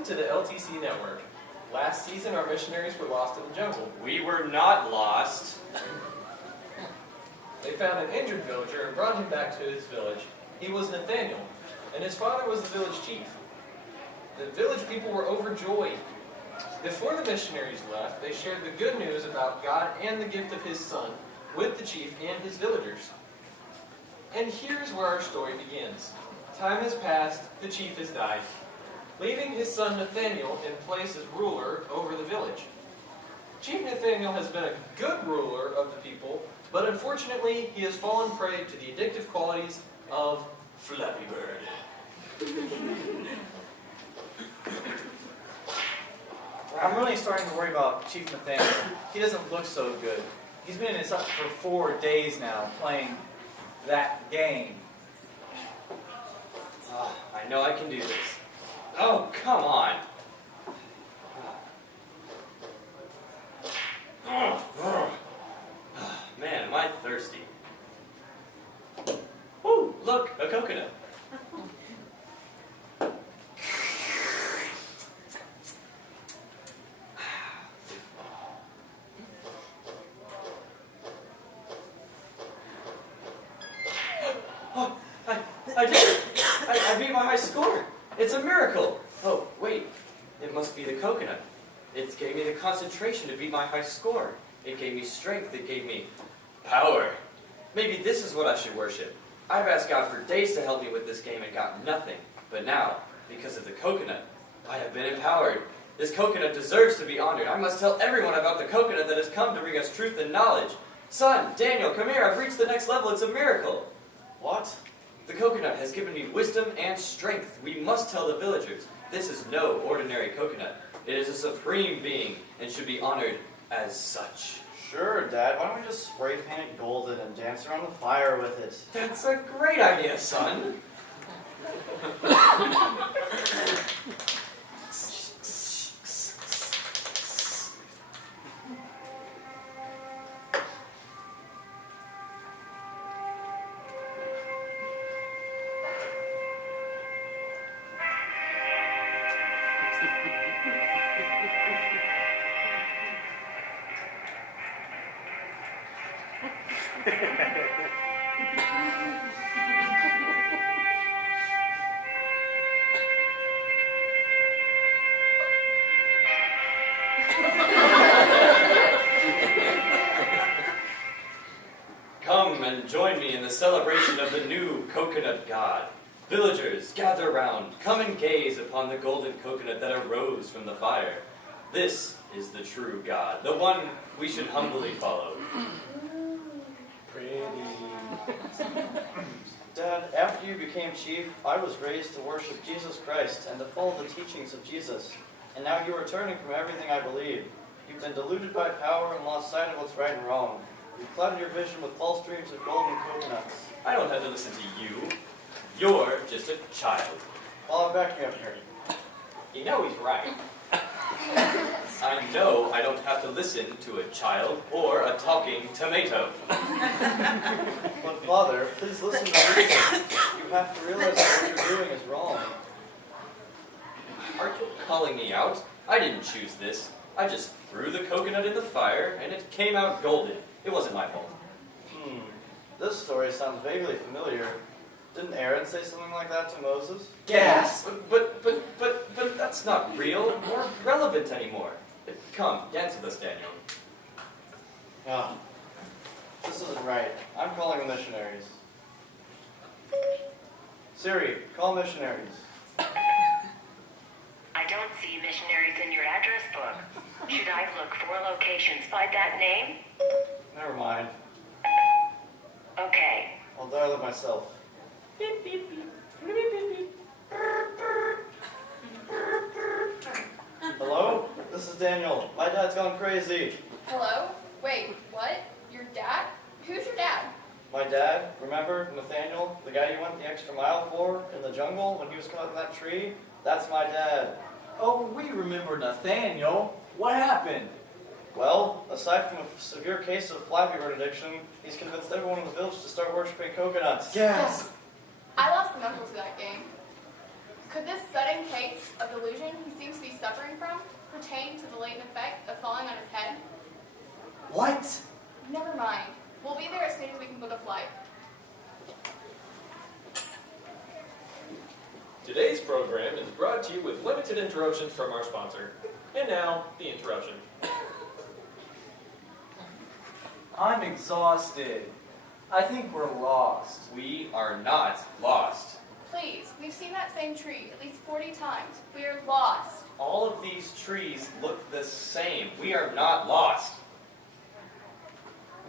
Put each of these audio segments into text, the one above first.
Welcome to the LTC network. Last season, our missionaries were lost in the jungle. We were not lost. They found an injured villager and brought him back to his village. He was Nathaniel, and his father was the village chief. The village people were overjoyed. Before the missionaries left, they shared the good news about God and the gift of his son with the chief and his villagers. And here's where our story begins. Time has passed, the chief has died, leaving his son Nathaniel in place as ruler over the village. Chief Nathaniel has been a good ruler of the people, but unfortunately he has fallen prey to the addictive qualities of Flappy Bird. I'm really starting to worry about Chief Nathaniel. He doesn't look so good. He's been in his hut for 4 days now, playing that game. I know I can do this. Oh, come on. Man, am I thirsty. Woo, look, a coconut. Oh, I did it. I beat my high score. It's a miracle. Oh, wait. It must be the coconut. It gave me the concentration to beat my high score. It gave me strength. It gave me power. Maybe this is what I should worship. I've asked God for days to help me with this game and got nothing. But now, because of the coconut, I have been empowered. This coconut deserves to be honored. I must tell everyone about the coconut that has come to bring us truth and knowledge. Son, Daniel, come here. I've reached the next level. It's a miracle. What? The coconut has given me wisdom and strength. We must tell the villagers. This is no ordinary coconut. It is a supreme being and should be honored as such. Sure, Dad. Why don't we just spray paint it golden and dance around the fire with it? That's a great idea, son. Come and join me in the celebration of the new coconut god. Villagers, gather round. Come and gaze upon the golden coconut that arose from the fire. This is the true God, the one we should humbly follow. Pretty. Dad, after you became chief, I was raised to worship Jesus Christ and to follow the teachings of Jesus. And now you are turning from everything I believe. You've been deluded by power and lost sight of what's right and wrong. You've clouded your vision with false dreams of golden coconuts. I don't have to listen to you. You're just a child. Well, I'm backing up here. You know he's right. I know I don't have to listen to a child or a talking tomato. But Father, please listen to reason. You have to realize that what you're doing is wrong. Are you calling me out? I didn't choose this. I just threw the coconut in the fire and it came out golden. It wasn't my fault. This story sounds vaguely familiar. Didn't Aaron say something like that to Moses? Yes, but that's not real or relevant anymore. Come, dance with us, Daniel. Ah, this isn't right. I'm calling the missionaries. Siri, call missionaries. I don't see missionaries in your address book. Should I look for locations by that name? Never mind. Okay. I'll dial it myself. Hello? This is Daniel. My dad's gone crazy. Hello? Wait, what? Your dad? Who's your dad? My dad, remember Nathaniel, the guy you went the extra mile for in the jungle when he was caught in that tree? That's my dad. Oh, we remember Nathaniel. What happened? Well, aside from a severe case of Flappy Bird addiction, he's convinced everyone in the village to start worshiping coconuts. Yes. I lost an uncle to that game. Could this sudden case of delusion he seems to be suffering from pertain to the latent effects of falling on his head? What? Never mind. We'll be there as soon as we can book a flight. Today's program is brought to you with limited interruptions from our sponsor. And now, the interruption. I'm exhausted. I think we're lost. We are not lost. Please, we've seen that same tree at least 40 times. We are lost. All of these trees look the same. We are not lost.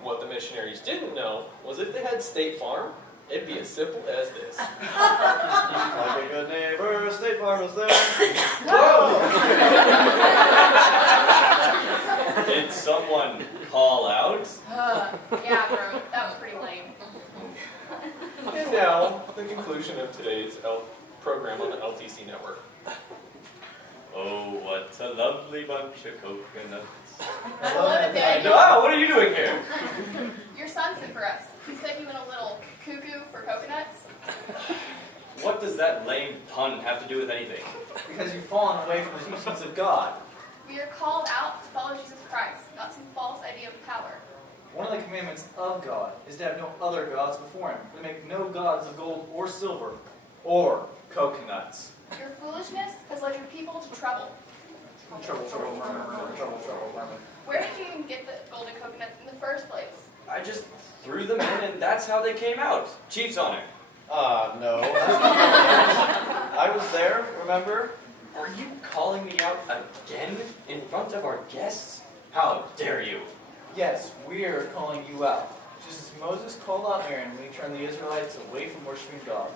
What the missionaries didn't know was if they had State Farm, it'd be as simple as this. Like a good neighbor, State Farm is there. Did someone call out? Yeah, bro, that was pretty lame. And now, the conclusion of today's program on the LTC network. Oh, what a lovely bunch of coconuts. Hello, Nathaniel. Ah, what are you doing here? Your son sent for us. He said you went a little cuckoo for coconuts. What does that lame pun have to do with anything? Because you've fallen away from the teachings of God. We are called out to follow Jesus Christ, not some false idea of power. One of the commandments of God is to have no other gods before him. To make no gods of gold or silver or coconuts. Your foolishness has led your people to trouble. Trouble, murmur. Where did you even get the golden coconuts in the first place? I just threw them in and that's how they came out. Chief's honor. No. That's not I was there, remember? Are you calling me out again in front of our guests? How dare you? Yes, we are calling you out. Just as Moses called out Aaron when he turned the Israelites away from worshiping God.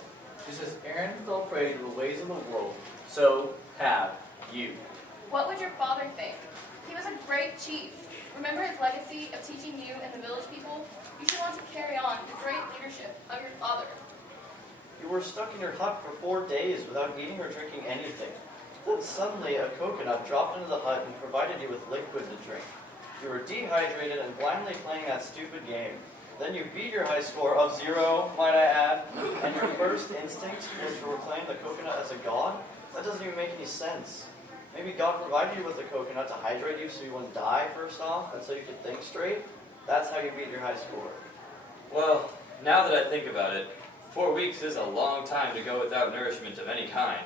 Just as Aaron fell prey to the ways of the world, so have you. What would your father think? He was a great chief. Remember his legacy of teaching you and the village people? You should want to carry on the great leadership of your father. You were stuck in your hut for 4 days without eating or drinking anything. Then suddenly a coconut dropped into the hut and provided you with liquid to drink. You were dehydrated and blindly playing that stupid game. Then you beat your high score of 0, might I add, and your first instinct was to proclaim the coconut as a god? That doesn't even make any sense. Maybe God provided you with the coconut to hydrate you so you wouldn't die first off, and so you could think straight? That's how you beat your high score. Well, now that I think about it, 4 weeks is a long time to go without nourishment of any kind.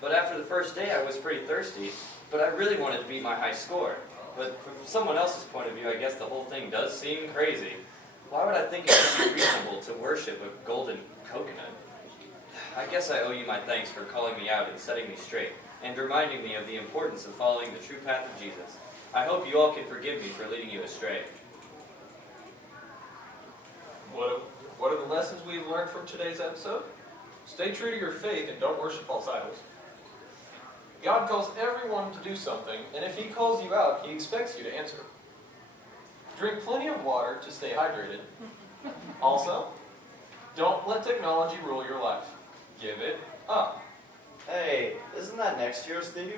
But after the first day I was pretty thirsty, but I really wanted to beat my high score. But from someone else's point of view, I guess the whole thing does seem crazy. Why would I think it would be reasonable to worship a golden coconut? I guess I owe you my thanks for calling me out and setting me straight, and reminding me of the importance of following the true path of Jesus. I hope you all can forgive me for leading you astray. What are the lessons we've learned from today's episode? Stay true to your faith and don't worship false idols. God calls everyone to do something, and if He calls you out, He expects you to answer. Drink plenty of water to stay hydrated. Also, don't let technology rule your life. Give it up. Hey, isn't that next year's theme?